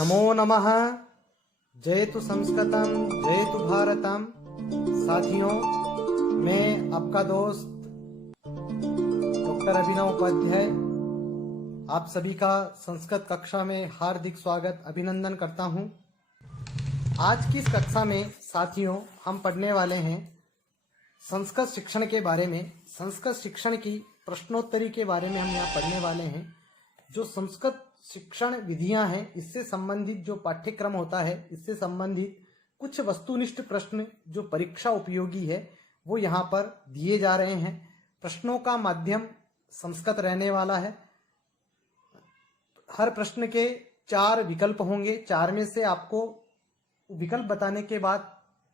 नमो नमः। जयतु संस्कृतम जयतु भारतम। साथियों, मैं आपका दोस्त डॉक्टर अभिनव उपाध्याय आप सभी का संस्कृत कक्षा में हार्दिक स्वागत अभिनंदन करता हूं। आज की इस कक्षा में साथियों हम पढ़ने वाले हैं संस्कृत शिक्षण के बारे में। संस्कृत शिक्षण की प्रश्नोत्तरी के बारे में हम यहाँ पढ़ने वाले हैं। जो संस्कृत शिक्षण विधियां हैं, इससे संबंधित जो पाठ्यक्रम होता है, इससे संबंधित कुछ वस्तुनिष्ठ प्रश्न जो परीक्षा उपयोगी है वो यहाँ पर दिए जा रहे हैं। प्रश्नों का माध्यम संस्कृत रहने वाला है। हर प्रश्न के 4 विकल्प होंगे। 4 में से आपको विकल्प बताने के बाद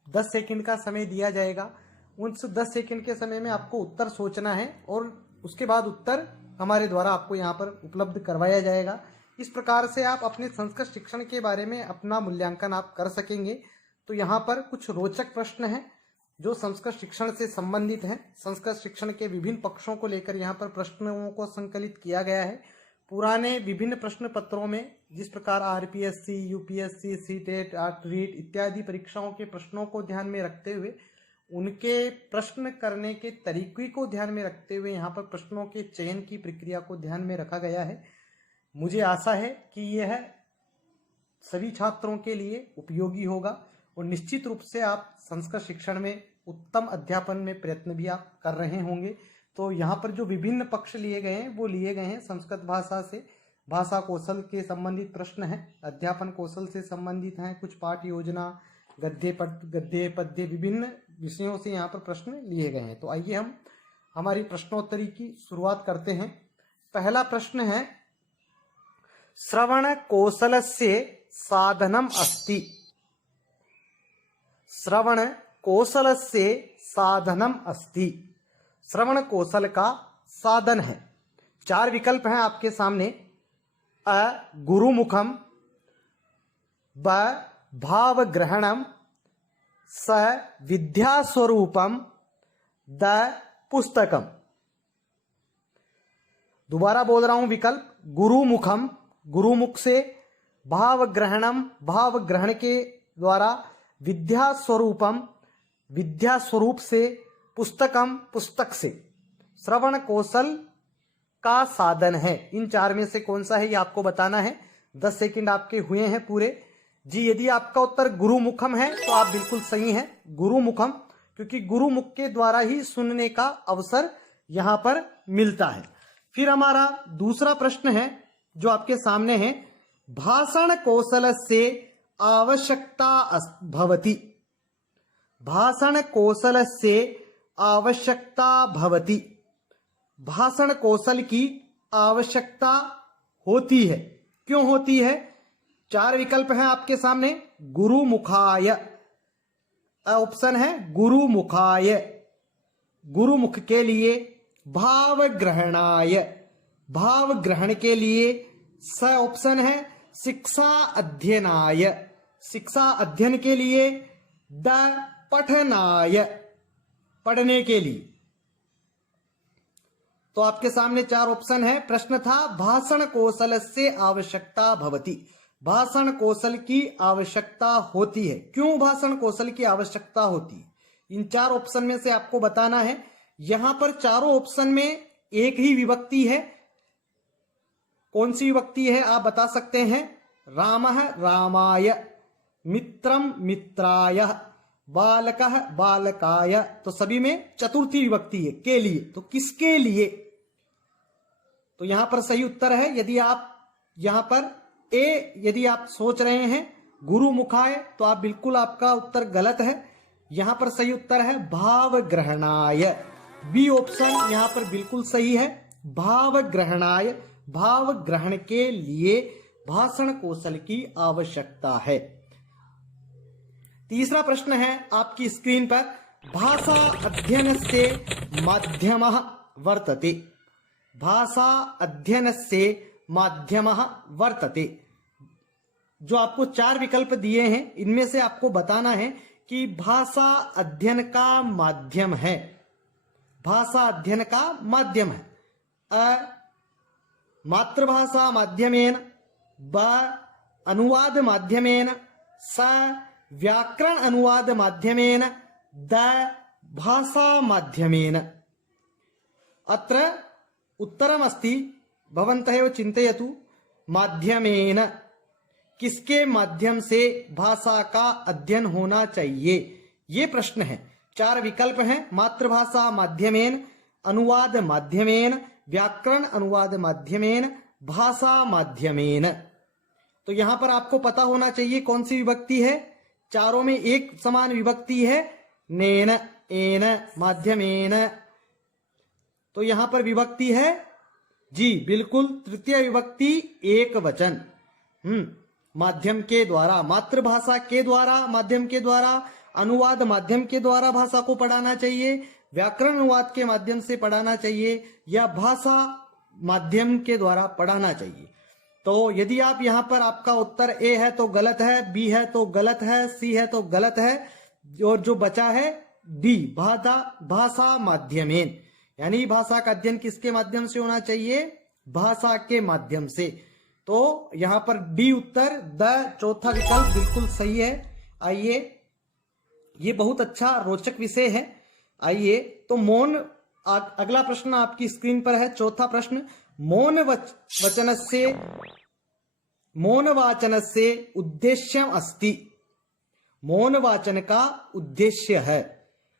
10 सेकंड का समय दिया जाएगा। उस 10 सेकंड के समय में आपको उत्तर सोचना है और उसके बाद उत्तर हमारे द्वारा आपको यहाँ पर उपलब्ध करवाया जाएगा। इस प्रकार से आप अपने संस्कृत शिक्षण के बारे में अपना मूल्यांकन आप कर सकेंगे। तो यहाँ पर कुछ रोचक प्रश्न हैं जो संस्कृत शिक्षण से संबंधित हैं। संस्कृत शिक्षण के विभिन्न पक्षों को लेकर यहाँ पर प्रश्नों को संकलित किया गया है। पुराने विभिन्न प्रश्न पत्रों में जिस प्रकार आरपीएससी, यूपीएससी, सीटेट, रीट इत्यादि परीक्षाओं के प्रश्नों को ध्यान में रखते हुए, उनके प्रश्न करने के तरीके को ध्यान में रखते हुए यहाँ पर प्रश्नों के चयन की प्रक्रिया को ध्यान में रखा गया है। मुझे आशा है कि यह सभी छात्रों के लिए उपयोगी होगा और निश्चित रूप से आप संस्कृत शिक्षण में उत्तम अध्यापन में प्रयत्न भी आप कर रहे होंगे। तो यहाँ पर जो विभिन्न पक्ष लिए गए हैं वो लिए गए हैं संस्कृत भाषा से, भाषा कौशल के संबंधित प्रश्न हैं, अध्यापन कौशल से संबंधित हैं, कुछ पाठ योजना, गद्य पद्य विभिन्न विषयों से यहाँ पर प्रश्न लिए गए हैं। तो आइए हम हमारी प्रश्नोत्तरी की शुरुआत करते हैं। पहला प्रश्न है, श्रवण कौशलस्य साधनम अस्ति। श्रवण कौशलस्य साधनम अस्ति। श्रवण कौशल का साधन है। 4 विकल्प हैं आपके सामने। अ गुरुमुखम, ब भावग्रहणम, स विद्यास्वरूपम, द पुस्तकम। दोबारा बोल रहा हूं विकल्प। गुरुमुखम, गुरुमुख से, भावग्रहणम, भावग्रहण के द्वारा, विद्यास्वरूपम, विद्यास्वरूप से, पुस्तकम, पुस्तक से। श्रवण कौशल का साधन है। इन 4 में से कौन सा है ये आपको बताना है। 10 सेकंड आपके हुए हैं पूरे जी। यदि आपका उत्तर गुरुमुखम है तो आप बिल्कुल सही हैं, गुरुमुखम, क्योंकि गुरुमुख के द्वारा ही सुनने का अवसर यहां पर मिलता है। फिर हमारा दूसरा प्रश्न है जो आपके सामने है, भाषण कौशल से आवश्यकता भवति। भाषण कौशल से आवश्यकता भवति। भाषण कौशल की आवश्यकता होती है। क्यों होती है? 4 विकल्प हैं आपके सामने। गुरुमुखाय, ऑप्शन है गुरुमुखाय, गुरुमुख के लिए। भावग्रहणाय, भाव ग्रहण के लिए। स ऑप्शन है शिक्षा अध्ययनाय, शिक्षा अध्ययन के लिए। द पठनाय, पढ़ने के लिए। तो आपके सामने 4 ऑप्शन है। प्रश्न था भाषण कौशल से आवश्यकता भवति। भाषण कौशल की आवश्यकता होती है। क्यों भाषण कौशल की आवश्यकता होती है? इन 4 ऑप्शन में से आपको बताना है। यहां पर चारों ऑप्शन में एक ही विभक्ति है। कौन सी विभक्ति है आप बता सकते हैं? रामः रामाय, मित्रम मित्राय, बालकः बालकाय। तो सभी में चतुर्थी विभक्ति है, के लिए। तो किसके लिए? तो यहां पर सही उत्तर है, यदि आप यहां पर यदि आप सोच रहे हैं गुरुमुखाय, तो आप बिल्कुल, आपका उत्तर गलत है। यहां पर सही उत्तर है भावग्रहणाय। बी ऑप्शन यहां पर बिल्कुल सही है, भावग्रहणाय। भाव ग्रहण के लिए भाषण कौशल की आवश्यकता है। तीसरा प्रश्न है आपकी स्क्रीन पर, भाषा अध्ययन से माध्यमः वर्तते। भाषा अध्ययन से माध्यमः वर्तते। जो आपको 4 विकल्प दिए हैं, इनमें से आपको बताना है कि भाषा अध्ययन का माध्यम है। भाषा अध्ययन का माध्यम है। अ मातृभाषा माध्यमेन, ब अनुवाद माध्यमेन, स व्याकरण अनुवाद माध्यमेन, द भाषा माध्यमेन। अत्र उत्तरमस्ति, भवन्तः एव चिन्तयतु, माध्यमेन किसके माध्यम से भाषा का अध्ययन होना चाहिए, ये प्रश्न है। 4 विकल्प हैं, मातृभाषा माध्यमेन, अनुवाद माध्यमेन, व्याकरण अनुवाद माध्यमेन, भाषा माध्यमेन। तो यहां पर आपको पता होना चाहिए कौन सी विभक्ति है। चारों में एक समान विभक्ति है, नेन, एन, माध्यमेन। तो यहां पर विभक्ति है जी, बिल्कुल तृतीय विभक्ति एक वचन। माध्यम के द्वारा, मातृभाषा के द्वारा, माध्यम के द्वारा, अनुवाद माध्यम के द्वारा भाषा को पढ़ाना चाहिए, व्याकरण अनुवाद के माध्यम से पढ़ाना चाहिए, या भाषा माध्यम के द्वारा पढ़ाना चाहिए। तो यदि आप यहां पर आपका उत्तर ए है तो गलत है, बी है तो गलत है, सी है तो गलत है, और जो बचा है डी, भाषा माध्यमेन, यानी भाषा का अध्ययन किसके माध्यम से होना चाहिए, भाषा के माध्यम से। तो यहां पर डी उत्तर, द चौथा विकल्प बिल्कुल सही है। आइए, ये बहुत अच्छा रोचक विषय है। आइए, तो मौन, अगला प्रश्न आपकी स्क्रीन पर है, चौथा प्रश्न। मौनवाचनस्य उद्देश्यम अस्ति। मौनवाचन का उद्देश्य है,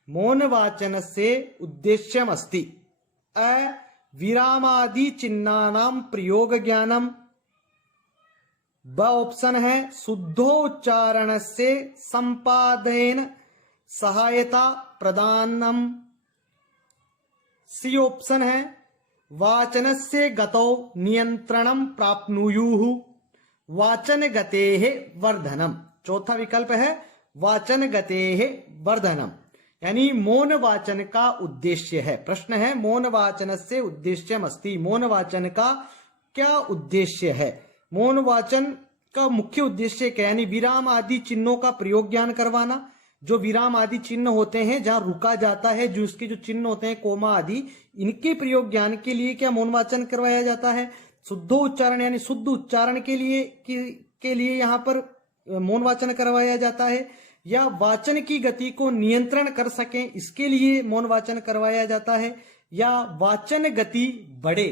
मौनवाचनस्य उद्देश्यम अस्ति अ विरामादि चिन्हानां प्रयोग ज्ञानम। ब ऑप्शन है शुद्धोच्चारण से संपादन सहायता प्रदानम। सी ऑप्शन है वाचनस्य गतौ नियंत्रणं प्राप्नुयुः वाचन गतेः वर्धनम। चौथा विकल्प है वाचन गतेः वर्धनम, यानी मौन वाचन का उद्देश्य है। प्रश्न है मौन वाचनस्य उद्देश्यम अस्ति, मौन वाचन का क्या उद्देश्य है। मौन वाचन का मुख्य उद्देश्य क्या, यानी विराम आदि चिन्हों का प्रयोग ज्ञान करवाना। जो विराम आदि चिन्ह होते हैं, जहां रुका जाता है, जो इसके जो चिन्ह होते हैं कोमा आदि, इनके प्रयोग ज्ञान के लिए क्या मौन वाचन करवाया जाता है। शुद्धो उच्चारण यानी शुद्ध उच्चारण के लिए यहाँ पर मौन वाचन करवाया जाता है, या वाचन की गति को नियंत्रण कर सकें इसके लिए मौन वाचन करवाया जाता है, या वाचन गति बढ़े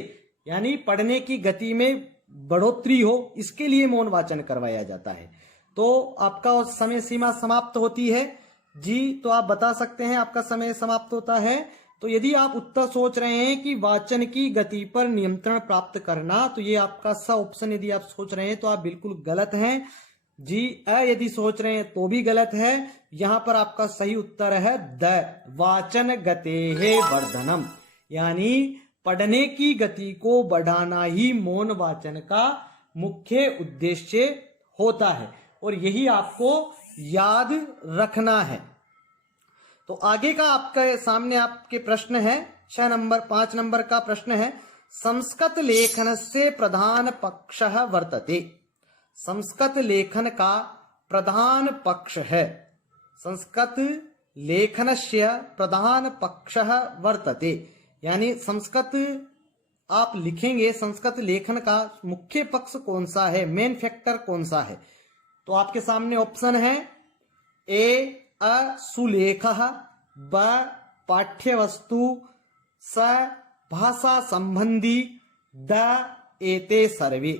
यानी पढ़ने की गति में बढ़ोतरी हो इसके लिए मौन वाचन करवाया जाता है। तो आपका समय सीमा समाप्त होती है जी, तो आप बता सकते हैं आपका समय समाप्त होता है। तो यदि आप उत्तर सोच रहे हैं कि वाचन की गति पर नियंत्रण प्राप्त करना, तो ये आपका स ऑप्शन यदि आप सोच रहे हैं तो आप बिल्कुल गलत हैं जी। यदि सोच रहे हैं तो भी गलत है। यहां पर आपका सही उत्तर है द वाचन गतेः वर्धनम, यानी पढ़ने की गति को बढ़ाना ही मौन वाचन का मुख्य उद्देश्य होता है, और यही आपको याद रखना है। तो आगे का आपके सामने आपके प्रश्न है 5 नंबर का प्रश्न है, संस्कृत लेखन से प्रधान पक्ष वर्तते। संस्कृत लेखन का प्रधान पक्ष है, संस्कृत लेखनस्य प्रधान पक्ष वर्तते, यानी संस्कृत आप लिखेंगे, संस्कृत लेखन का मुख्य पक्ष कौन सा है, मेन फैक्टर कौन सा है। तो आपके सामने ऑप्शन है ए सुलेखः, ब पाठ्यवस्तु, स भाषा संबंधी, द एते सर्वे।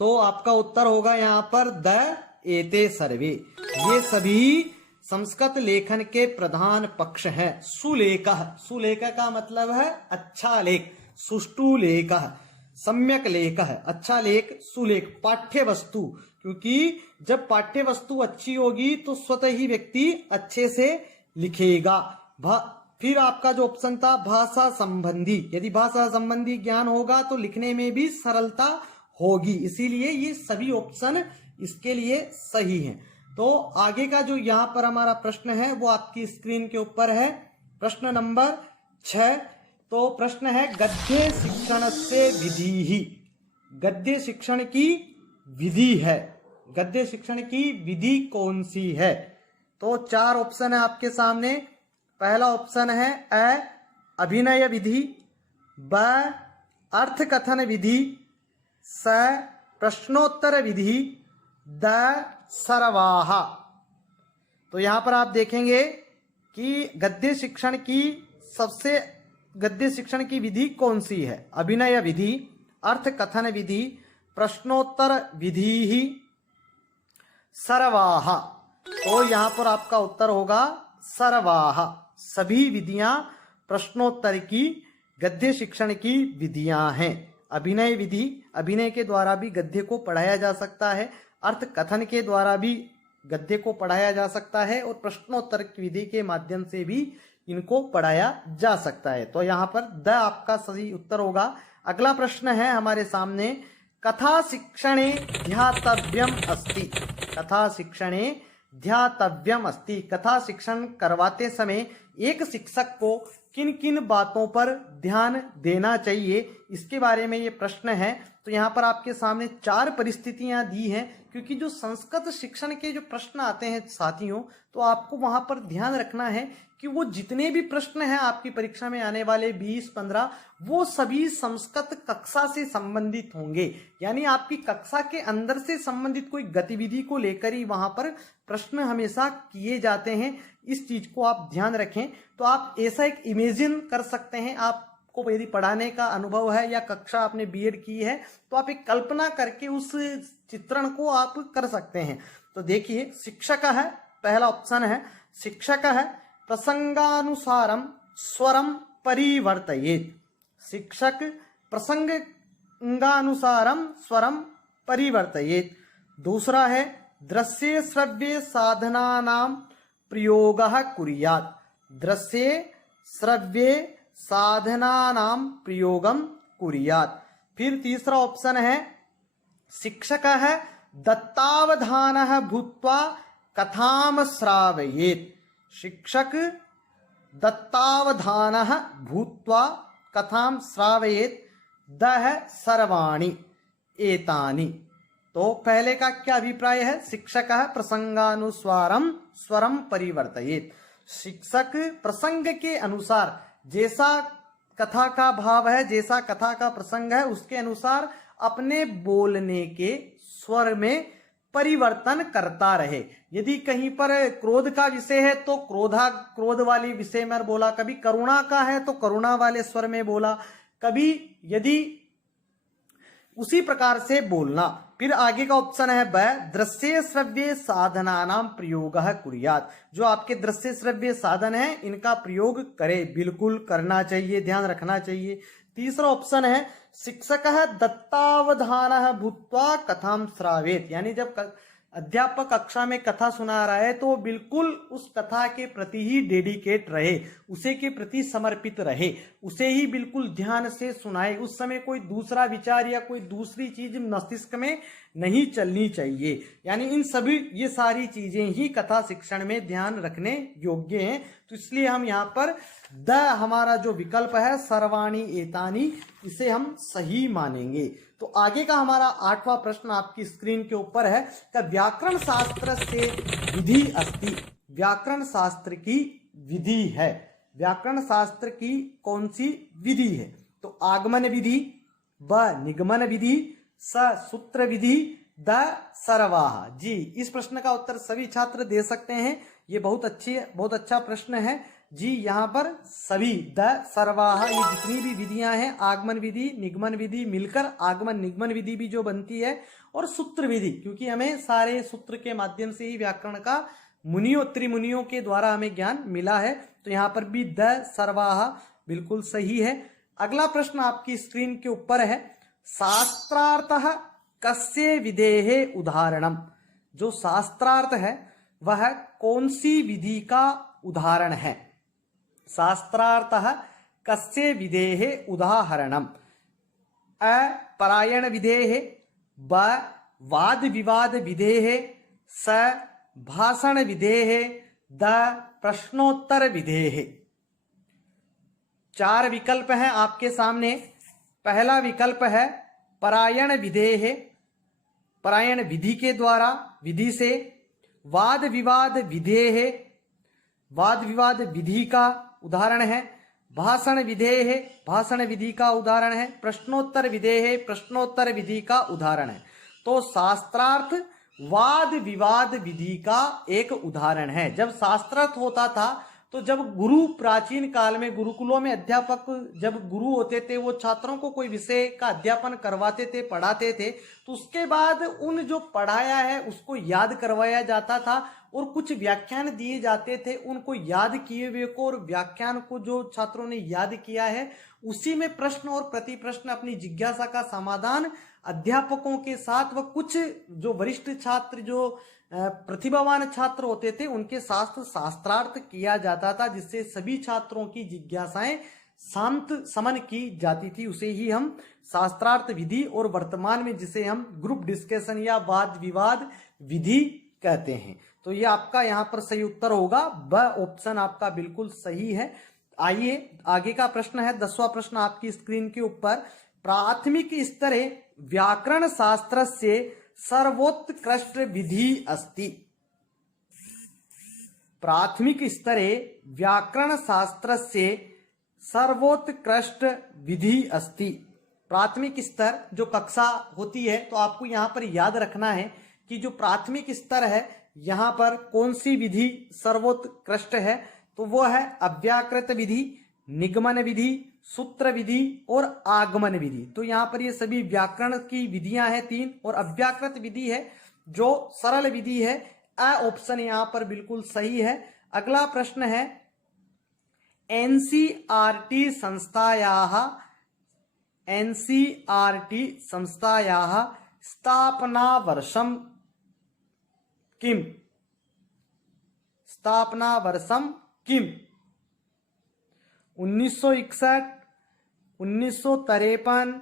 तो आपका उत्तर होगा यहाँ पर द एते सर्वे। ये सभी संस्कृत लेखन के प्रधान पक्ष हैं। सुलेखः, सुलेखः का मतलब है अच्छा लेख, सुष्ठु लेखः, सम्यक लेख है, अच्छा लेख, सुलेख। पाठ्य वस्तु, क्योंकि जब पाठ्य वस्तु अच्छी होगी तो स्वतः ही व्यक्ति अच्छे से लिखेगा। फिर आपका जो ऑप्शन था भाषा संबंधी, यदि भाषा संबंधी ज्ञान होगा तो लिखने में भी सरलता होगी, इसीलिए ये सभी ऑप्शन इसके लिए सही हैं। तो आगे का जो यहाँ पर हमारा प्रश्न है वो आपकी स्क्रीन के ऊपर है, प्रश्न नंबर 6। तो प्रश्न है गद्य शिक्षण से विधि ही। गद्य शिक्षण की विधि है, गद्य शिक्षण की विधि कौन सी है। तो 4 ऑप्शन है आपके सामने। पहला ऑप्शन है अ अभिनय विधि, ब अर्थ कथन विधि, स प्रश्नोत्तर विधि द सर्वाः। तो यहां पर आप देखेंगे कि गद्य शिक्षण की विधि कौन सी है? अभिनय विधि, अर्थ कथन विधि, प्रश्नोत्तर विधि ही, सर्वाः। तो यहां पर आपका उत्तर होगा सर्वाः। सभी विधियां प्रश्नोत्तर की गद्य शिक्षण की विधियां हैं। अभिनय विधि, अभिनय के द्वारा भी गद्य को पढ़ाया जा सकता है, अर्थ कथन के द्वारा भी गद्य को पढ़ाया जा सकता है, और प्रश्नोत्तर की विधि के माध्यम से भी इनको पढ़ाया जा सकता है। तो यहाँ पर द आपका सही उत्तर होगा। अगला प्रश्न है हमारे सामने, कथा शिक्षणे ध्यातव्यम अस्ति। कथा शिक्षणे ध्यातव्यम अस्ति। कथा शिक्षण करवाते समय एक शिक्षक को किन किन बातों पर ध्यान देना चाहिए, इसके बारे में ये प्रश्न है। तो यहाँ पर आपके सामने 4 परिस्थितियां दी हैं, क्योंकि जो संस्कृत शिक्षण के जो प्रश्न आते हैं साथियों, तो आपको वहां पर ध्यान रखना है कि वो जितने भी प्रश्न हैं आपकी परीक्षा में आने वाले 20-15, वो सभी संस्कृत कक्षा से संबंधित होंगे। यानी आपकी कक्षा के अंदर से संबंधित कोई गतिविधि को लेकर ही वहां पर प्रश्न हमेशा किए जाते हैं। इस चीज को आप ध्यान रखें। तो आप ऐसा एक इमेजिन कर सकते हैं, आपको यदि पढ़ाने का अनुभव है या कक्षा आपने बीएड की है, तो आप एक कल्पना करके उस चित्रण को आप कर सकते हैं। तो देखिए, शिक्षक है, पहला ऑप्शन है, शिक्षक है प्रसंगानुसारम स्वरम परिवर्तयेत्। शिक्षक प्रसंगानुसारम स्वरम परिवर्तयेत्। दूसरा है दृश्य श्रव्य साधनानां प्रयोगः कुर्यात्। दृश्य श्रव्य साधनानां प्रयोगम कुर्यात्। फिर तीसरा ऑप्शन है, शिक्षकः दत्तावधानः भूत्वा कथां श्रावयेत्। शिक्षक दत्तावधानः भूत्वा कथां श्रावयेत्। दः सर्वाणि एतानि। तो पहले का क्या अभिप्राय है? शिक्षकः प्रसंगानुसारम स्वरम परिवर्तयेत्। शिक्षक प्रसंग के अनुसार, जैसा कथा का भाव है, जैसा कथा का प्रसंग है, उसके अनुसार अपने बोलने के स्वर में परिवर्तन करता रहे। यदि कहीं पर क्रोध का विषय है तो क्रोध वाले विषय में बोला, कभी करुणा का है तो करुणा वाले स्वर में बोला, कभी यदि उसी प्रकार से बोलना। फिर आगे का ऑप्शन है ब, दृश्य श्रव्य साधनानां प्रयोगः कुर्यात्। जो आपके दृश्य श्रव्य साधन है, इनका प्रयोग करे, बिल्कुल करना चाहिए, ध्यान रखना चाहिए। तीसरा ऑप्शन है, शिक्षकः दत्तावधानः भूत्वा कथां श्रावेत्। यानी जब अध्यापक कक्षा में कथा सुना रहा है तो बिल्कुल उस कथा के प्रति ही डेडिकेट रहे, उसे के प्रति समर्पित रहे, उसे ही बिल्कुल ध्यान से सुनाए। उस समय कोई दूसरा विचार या कोई दूसरी चीज मस्तिष्क में नहीं चलनी चाहिए। यानी इन सभी ये सारी चीजें ही कथा शिक्षण में ध्यान रखने योग्य हैं। तो इसलिए हम यहाँ पर द हमारा जो विकल्प है सर्वाणि एतानि, इसे हम सही मानेंगे। तो आगे का हमारा 8वां प्रश्न आपकी स्क्रीन के ऊपर है कि व्याकरण शास्त्र से विधि अस्ति। व्याकरण शास्त्र की विधि है। व्याकरण शास्त्र की कौन सी विधि है? तो आगमन विधि, ब निगमन विधि, स सूत्र विधि, द सर्वाः। जी, इस प्रश्न का उत्तर सभी छात्र दे सकते हैं। ये बहुत अच्छा प्रश्न है जी। यहाँ पर सभी द सर्वाः, ये जितनी भी विधियां हैं, आगमन विधि निगमन विधि मिलकर आगमन निगमन विधि भी जो बनती है, और सूत्र विधि, क्योंकि हमें सारे सूत्र के माध्यम से ही व्याकरण का मुनियों त्रिमुनियों के द्वारा हमें ज्ञान मिला है। तो यहाँ पर भी द सर्वाः बिल्कुल सही है। अगला प्रश्न आपकी स्क्रीन के ऊपर है, शास्त्रार्थः कस्य विधेः उदाहरणम। जो शास्त्रार्थ है वह कौन सी विधि का उदाहरण है? शास्त्रार्थः कस्य विधेः उदाहरणम। अ परायण विधेः, ब वाद विवाद विधेः, स भाषण विधेः, द प्रश्नोत्तर विधेः। 4 विकल्प हैं आपके सामने। पहला विकल्प है परायण विधेः, परायण विधि के द्वारा, विधि से। वाद विवाद विधेः, वाद विवाद विधि का उदाहरण है। भाषण विधेः, भाषण विधि का उदाहरण है। प्रश्नोत्तर विधेः, प्रश्नोत्तर विधि का उदाहरण है। तो शास्त्रार्थ वाद विवाद विधि का एक उदाहरण है। जब शास्त्रार्थ होता था तो जब गुरु प्राचीन काल में गुरुकुलों में अध्यापक जब गुरु होते थे वो छात्रों को कोई विषय का अध्यापन करवाते थे, पढ़ाते थे, तो उसके बाद उन जो पढ़ाया है उसको याद करवाया जाता था और कुछ व्याख्यान दिए जाते थे। उनको याद किए हुए को और व्याख्यान को जो छात्रों ने याद किया है उसी में प्रश्न और प्रति प्रश्न अपनी जिज्ञासा का समाधान अध्यापकों के साथ व कुछ जो वरिष्ठ छात्र जो प्रतिभावान छात्र होते थे उनके साथ शास्त्रार्थ किया जाता था, जिससे सभी छात्रों की जिज्ञासाएं शांत समन की जाती थी। उसे ही हम शास्त्रार्थ विधि और वर्तमान में जिसे हम ग्रुप डिस्कशन या वाद विवाद विधि कहते हैं। तो ये आपका यहाँ पर सही उत्तर होगा, ब ऑप्शन आपका बिल्कुल सही है। आइए आगे का प्रश्न है, 10वां प्रश्न आपकी स्क्रीन के ऊपर। प्राथमिक स्तरे व्याकरण शास्त्र से सर्वोत्कृष्ट विधि अस्ति। प्राथमिक स्तरे व्याकरण शास्त्र से सर्वोत्कृष्ट विधि अस्ति। प्राथमिक स्तर जो कक्षा होती है, तो आपको यहाँ पर याद रखना है कि जो प्राथमिक स्तर है यहाँ पर कौन सी विधि सर्वोत्कृष्ट है, तो वो है अव्याकृत विधि, निगमन विधि, सूत्र विधि और आगमन विधि। तो यहाँ पर ये सभी व्याकरण की विधियां हैं 3, और अव्याकृत विधि है जो सरल विधि है। अ ऑप्शन यहाँ पर बिल्कुल सही है। अगला प्रश्न है, एनसीईआरटी संस्थायाः स्थापना वर्षम किम? स्थापना वर्षम किम? 1961, 1953,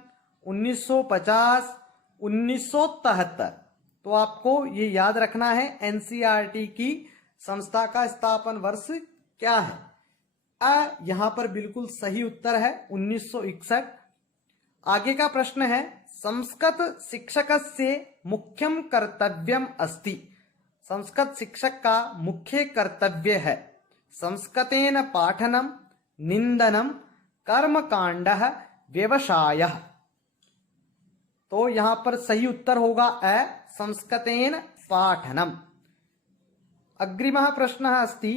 1950, 1973। तो आपको ये याद रखना है एनसीईआरटी की संस्था का स्थापन वर्ष क्या है। यहां पर बिल्कुल सही उत्तर है 1961। आगे का प्रश्न है, संस्कृत शिक्षकस्य मुख्यम कर्तव्यम अस्ति। संस्कृत शिक्षक का मुख्य कर्तव्य है संस्कृतेन पाठनम, निंदनम, कर्मकांडः, व्यवसायः। तो यहां पर सही उत्तर होगा संस्कृतेन पाठनम। अग्रिमः प्रश्नः अस्ति,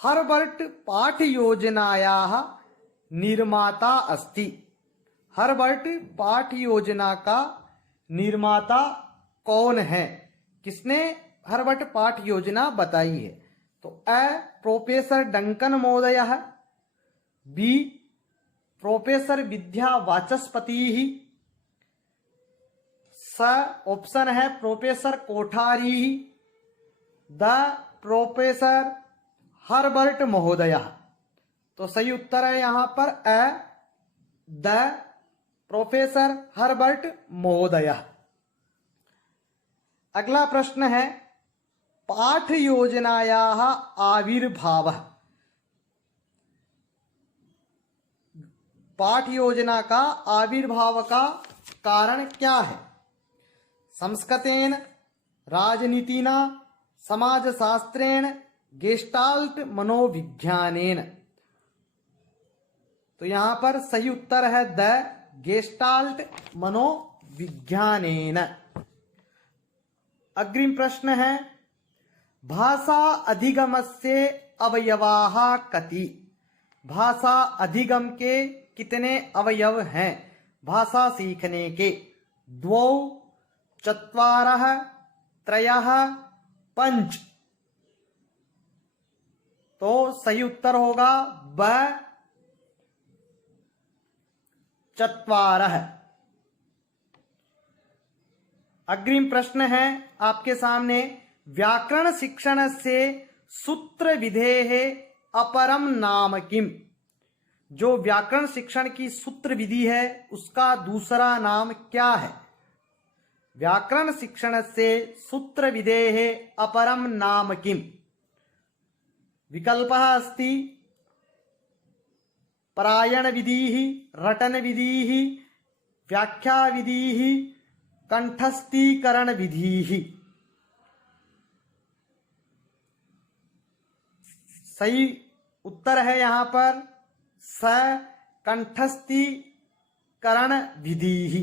हर्बर्ट पाठयोजनायाः निर्माता अस्ति। हर्बर्ट पाठयोजना का निर्माता कौन है? किसने हर्बर्ट पाठयोजना बताई है? तो प्रोफेसर डंकन महोदयः, बी प्रोफेसर विद्या वाचस्पतिः, स ऑप्शन है professor Kothari, the professor Herbert महोदय। तो सही उत्तर है यहां पर द प्रोफेसर हर्बर्ट महोदय। अगला प्रश्न है, पाठ योजनायाः आविर्भावः। पाठ योजना का आविर्भाव का कारण क्या है? संस्कृतेन, राजनीतिना, समाजशास्त्रेण, गेस्टाल्ट मनोविज्ञानेन। तो यहां पर सही उत्तर है द गेस्टाल्ट मनोविज्ञानेन। अग्रिम प्रश्न है, भाषा अधिगमस्य अवयवाः कति? भाषा अधिगम के कितने अवयव हैं भाषा सीखने के? 2, 4, 3, 5। तो सही उत्तर होगा ब 4। अग्रिम प्रश्न है आपके सामने, व्याकरण शिक्षण से सूत्र विधेः अपरम नाम किम? जो व्याकरण शिक्षण की सूत्र विधि है उसका दूसरा नाम क्या है? व्याकरण शिक्षण से सूत्र विधेः अपरम नाम किम? विकल्पः अस्ति परायण विधिः, रटन विधिः, व्याख्या विधिः, कंठस्थीकरण विधिः। सही उत्तर है यहां पर स कंठस्थीकरण विधिः।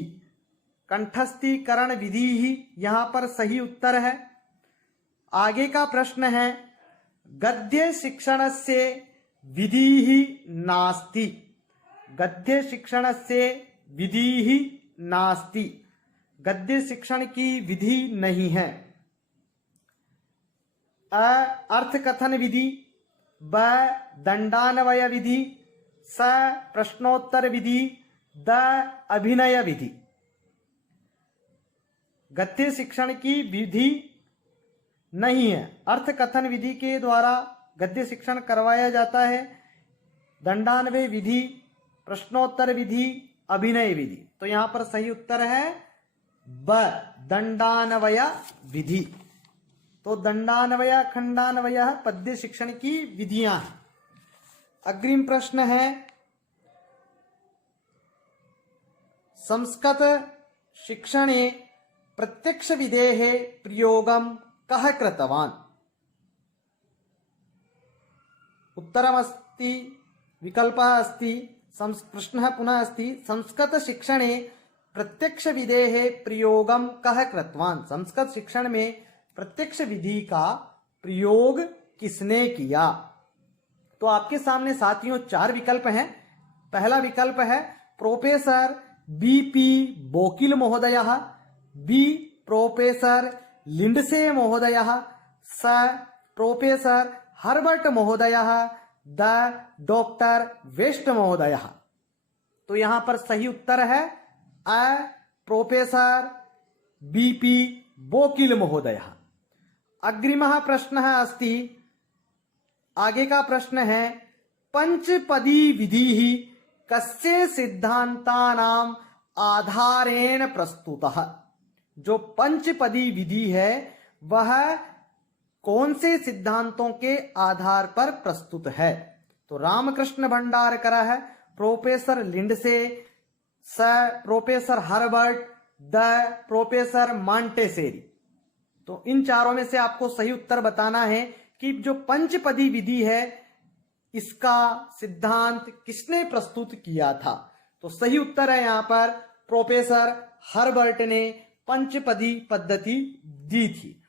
कंठस्थीकरण विधि ही यहाँ पर सही उत्तर है। आगे का प्रश्न है गद्य शिक्षणस्य विधिः नास्ति। गद्य शिक्षणस्य विधिः नास्ति, गद्य शिक्षण की विधि नहीं है। अ अर्थकथन विधि, ब दंडान्वय विधि, स प्रश्नोत्तर विधि, द अभिनय विधि। गद्य शिक्षण की विधि नहीं है। अर्थकथन विधि के द्वारा गद्य शिक्षण करवाया जाता है। दंडान्वय विधि, प्रश्नोत्तर विधि, अभिनय विधि। तो यहां पर सही उत्तर है ब दंडान्वय विधि। तो दंडान्वय खंडान्वय पद्य शिक्षण की विधियां हैं। अग्रिम प्रश्न है संस्कृत शिक्षणे प्रत्यक्ष विधेः प्रयोगं कः कृतवान्। उत्तरमस्ति विकल्पः अस्ति प्रश्नः पुनः अस्ति संस्कृत शिक्षणे प्रत्यक्ष विधेः प्रयोगं कः कृतवान्। संस्कृत शिक्षण में प्रत्यक्ष विधि का प्रयोग किसने किया। तो आपके सामने साथियों 4 विकल्प हैं। पहला विकल्प है प्रोफेसर बीपी बोकिल महोदयः, बी प्रोफेसर लिंडसे महोदयः, स प्रोफेसर हर्बर्ट महोदयः, द डॉक्टर वेस्ट महोदयः। तो यहां पर सही उत्तर है अ प्रोफेसर बीपी बोकिल महोदयः। अग्रिमः प्रश्नः अस्ति, आगे का प्रश्न है पंचपदी विधिः कस्य सिद्धांतानां आधारेण प्रस्तुतः। जो पंचपदी विधि है वह कौन से सिद्धांतों के आधार पर प्रस्तुत है। तो रामकृष्ण भंडारकर है, प्रोफेसर लिंडसे, स प्रोफेसर हर्बर्ट, द प्रोफेसर मॉन्टेसेरी। तो इन चारों में से आपको सही उत्तर बताना है कि जो पंचपदी विधि है इसका सिद्धांत किसने प्रस्तुत किया था। तो सही उत्तर है यहां पर प्रोफेसर हर्बर्ट ने पंचपदी पद्धति दी थी।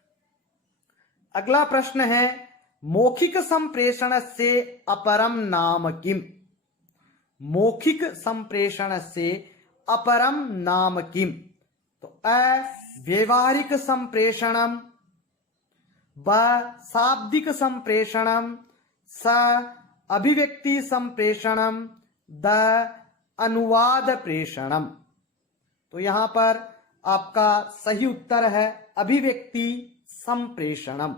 अगला प्रश्न है मौखिक संप्रेषण से अपरम नाम किम। मौखिक संप्रेषण से अपरम नाम किम। तो अ व्यवहारिक संप्रेषणम, ब शाब्दिक संप्रेषणम, स अभिव्यक्ति संप्रेषणम, द अनुवाद प्रेषणम। तो यहां पर आपका सही उत्तर है अभिव्यक्ति संप्रेषणम।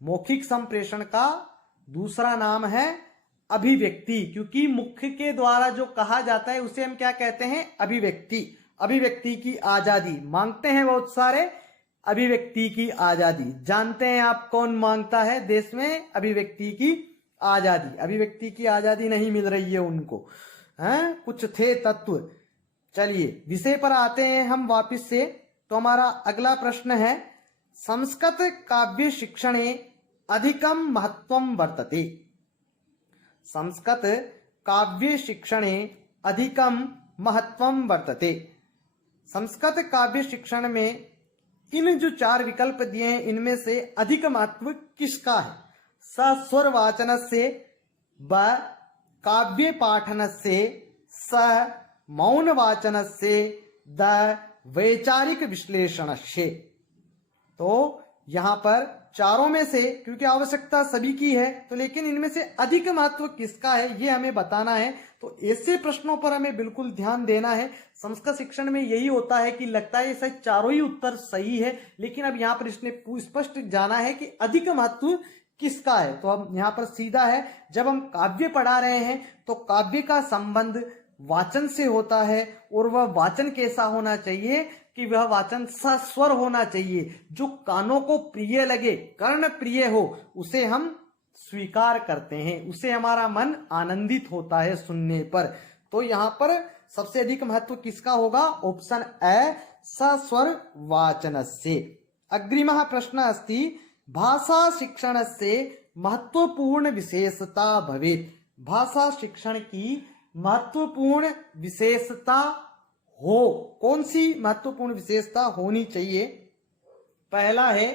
मौखिक संप्रेषण का दूसरा नाम है अभिव्यक्ति, क्योंकि मुख्य के द्वारा जो कहा जाता है उसे हम क्या कहते हैं, अभिव्यक्ति। अभिव्यक्ति की आजादी मांगते हैं बहुत सारे, अभिव्यक्ति की आजादी। जानते हैं आप कौन मांगता है देश में अभिव्यक्ति की आजादी। अभिव्यक्ति की आजादी नहीं मिल रही है उनको, हैं कुछ थे तत्व। चलिए विषय पर आते हैं हम वापस से। तो हमारा अगला प्रश्न है संस्कृत काव्य शिक्षणे अधिकम महत्वम वर्तते। संस्कृत काव्य शिक्षणे अधिकम महत्वम वर्तते। संस्कृत काव्य शिक्षण में इन जो 4 विकल्प दिए हैं इनमें से अधिक महत्व किसका है। स स्वर वाचनस्य, ब काव्य पाठनस्य, स मौन वाचनस्य, द वैचारिक विश्लेषणस्य। तो यहां पर चारों में से, क्योंकि आवश्यकता सभी की है तो, लेकिन इनमें से अधिक महत्व किसका है ये हमें बताना है। तो ऐसे प्रश्नों पर हमें बिल्कुल ध्यान देना है। संस्कृत शिक्षण में यही होता है कि लगता है शायद चारों ही उत्तर सही है, लेकिन अब यहाँ पर इसने स्पष्ट जाना है कि अधिक महत्व किसका है। तो अब यहाँ पर सीधा है, जब हम काव्य पढ़ा रहे हैं तो काव्य का संबंध वाचन से होता है, और वह वाचन कैसा होना चाहिए कि वह वाचन सस्वर होना चाहिए। जो कानों को प्रिय लगे, कर्ण प्रिय हो, उसे हम स्वीकार करते हैं, उसे हमारा मन आनंदित होता है सुनने पर। तो यहां पर सबसे अधिक महत्व किसका होगा, ऑप्शन ए सस्वर वाचनस्य। अग्रिमः प्रश्न अस्ति भाषा शिक्षणस्य महत्वपूर्ण विशेषता भवेत्। भाषा शिक्षण की महत्वपूर्ण विशेषता हो। कौन सी महत्वपूर्ण विशेषता होनी चाहिए? पहला है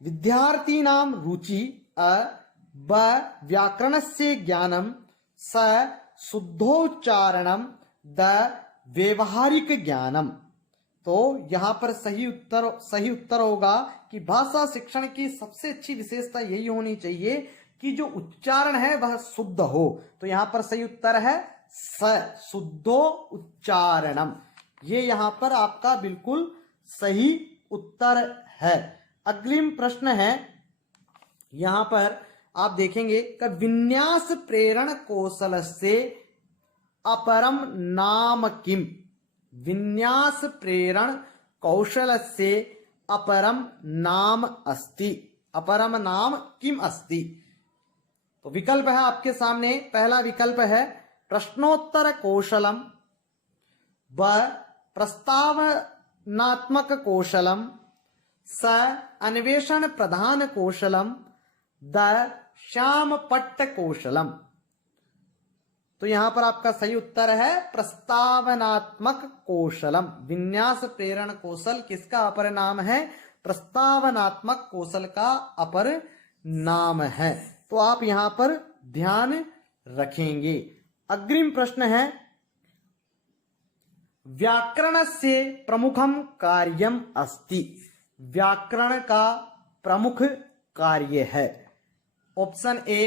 विद्यार्थीनां रुचि, ब व्याकरणस्य ज्ञानम, स शुद्धोच्चारणम, द व्यवहारिक ज्ञानम। तो यहाँ पर सही उत्तर होगा कि भाषा शिक्षण की सबसे अच्छी विशेषता यही होनी चाहिए कि जो उच्चारण है वह शुद्ध हो। तो यहाँ पर सही उत्तर है स, शुद्धो उच्चारणम। ये यहाँ पर आपका बिल्कुल सही उत्तर है। अग्रिम प्रश्न है, यहां पर आप देखेंगे कि विन्यास प्रेरण कौशल से अपरम नाम किम? विन्यास प्रेरण कौशल से अपरम नाम अस्ति, अपरम नाम किम अस्ति? तो विकल्प है आपके सामने। पहला विकल्प है प्रश्नोत्तर कौशलम, ब प्रस्तावनात्मक कौशलम, स अन्वेषण प्रधान कौशलम, द श्याम पट्ट कौशलम। तो यहां पर आपका सही उत्तर है प्रस्तावनात्मक कौशलम। विन्यास प्रेरण कौशल किसका अपर नाम है? प्रस्तावनात्मक कौशल का अपर नाम है। तो आप यहां पर ध्यान रखेंगे। अग्रिम प्रश्न है, व्याकरण से प्रमुखम कार्यम अस्ति। व्याकरण का प्रमुख कार्य है। ऑप्शन ए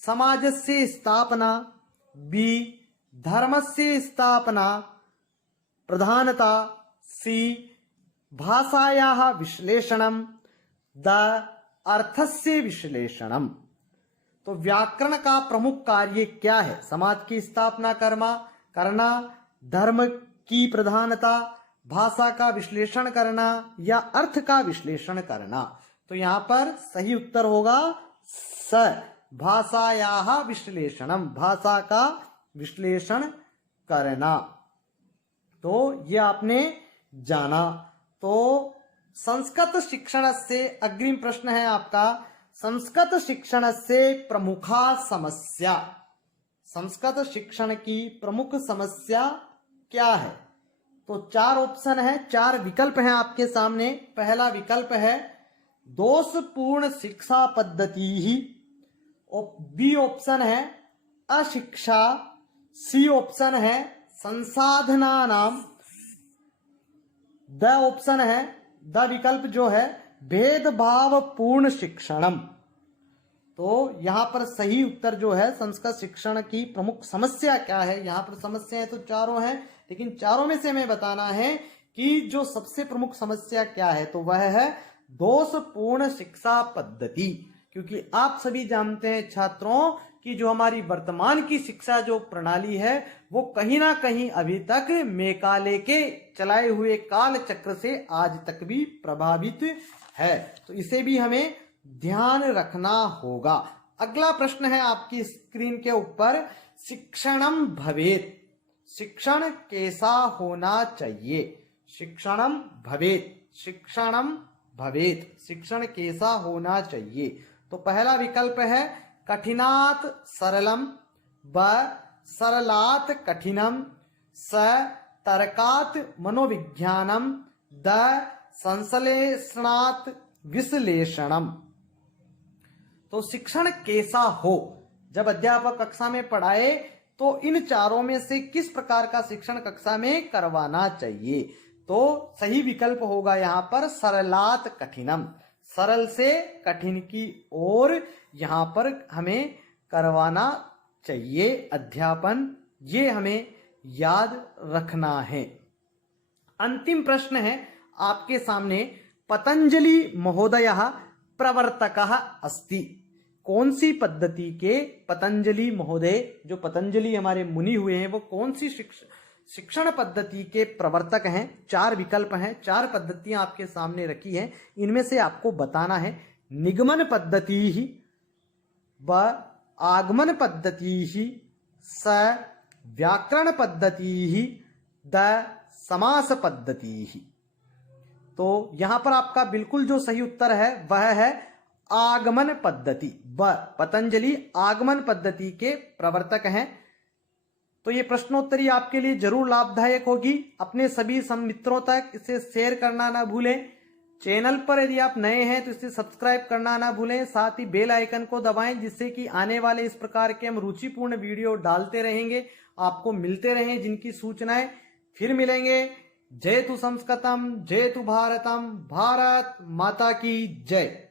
समाजस्य स्थापना, बी धर्मस्य स्थापना प्रधानता, सी भाषायाः विश्लेषणम, द अर्थस्य विश्लेषणम। तो व्याकरण का प्रमुख कार्य क्या है? समाज की स्थापना करना, धर्म की प्रधानता, भाषा का विश्लेषण करना या अर्थ का विश्लेषण करना। तो यहां पर सही उत्तर होगा स, भाषायाः विश्लेषणम, भाषा का विश्लेषण करना। तो ये आपने जाना। तो संस्कृत शिक्षण से अग्रिम प्रश्न है आपका, संस्कृत शिक्षण से प्रमुखा समस्या। संस्कृत शिक्षण की प्रमुख समस्या क्या है? तो चार ऑप्शन है, चार विकल्प हैं आपके सामने। पहला विकल्प है दोषपूर्ण शिक्षा पद्धति ही, बी ऑप्शन है अशिक्षा, सी ऑप्शन है संसाधना नाम, द ऑप्शन है, द विकल्प जो है भेदभाव पूर्ण शिक्षणम। तो यहां पर सही उत्तर जो है संस्कृत शिक्षण की प्रमुख समस्या क्या है? यहां पर समस्याएं तो चारों हैं, लेकिन चारों में से हमें बताना है कि जो सबसे प्रमुख समस्या क्या है, तो वह है दोषपूर्ण शिक्षा पद्धति। क्योंकि आप सभी जानते हैं छात्रों कि जो हमारी वर्तमान की शिक्षा जो प्रणाली है वो कहीं ना कहीं अभी तक मेकाले के चलाए हुए काल चक्र से आज तक भी प्रभावित है। तो इसे भी हमें ध्यान रखना होगा। अगला प्रश्न है आपकी स्क्रीन के ऊपर, शिक्षणम भवेत्। शिक्षण कैसा होना चाहिए? शिक्षणम भवेत्, शिक्षणम भवेत्, शिक्षण कैसा होना चाहिए? तो पहला विकल्प है कठिनात सरलम, ब सरलात कठिनम, स तर्कात मनोविज्ञानम, द संश्लेषणात विश्लेषणम। तो शिक्षण कैसा हो, जब अध्यापक कक्षा में पढ़ाए तो इन चारों में से किस प्रकार का शिक्षण कक्षा में करवाना चाहिए? तो सही विकल्प होगा यहां पर सरलात कठिनम, सरल से कठिन की ओर यहां पर हमें करवाना चाहिए अध्यापन। ये हमें याद रखना है। अंतिम प्रश्न है आपके सामने, पतंजलि महोदयः प्रवर्तकः अस्ति। कौन सी पद्धति के पतंजलि महोदय, जो पतंजलि हमारे मुनि हुए हैं, वो कौन सी शिक्षण पद्धति के प्रवर्तक हैं? चार विकल्प हैं, चार पद्धतियां आपके सामने रखी हैं। इनमें से आपको बताना है निगमन पद्धति ही, ब आगमन पद्धति ही, स व्याकरण पद्धति ही, द समास पद्धति ही। तो यहां पर आपका बिल्कुल जो सही उत्तर है वह है आगमन पद्धति। ब पतंजलि आगमन पद्धति के प्रवर्तक हैं। तो ये प्रश्नोत्तरी आपके लिए जरूर लाभदायक होगी। अपने सभी मित्रों तक इसे शेयर करना ना भूलें। चैनल पर यदि आप नए हैं तो इसे सब्सक्राइब करना ना भूलें, साथ ही बेल आइकन को दबाएं, जिससे कि आने वाले इस प्रकार के हम रुचिपूर्ण वीडियो डालते रहेंगे, आपको मिलते रहें जिनकी सूचनाएं। फिर मिलेंगे। जय तु संस्कृतम, जय तु भारतम, भारत माता की जय।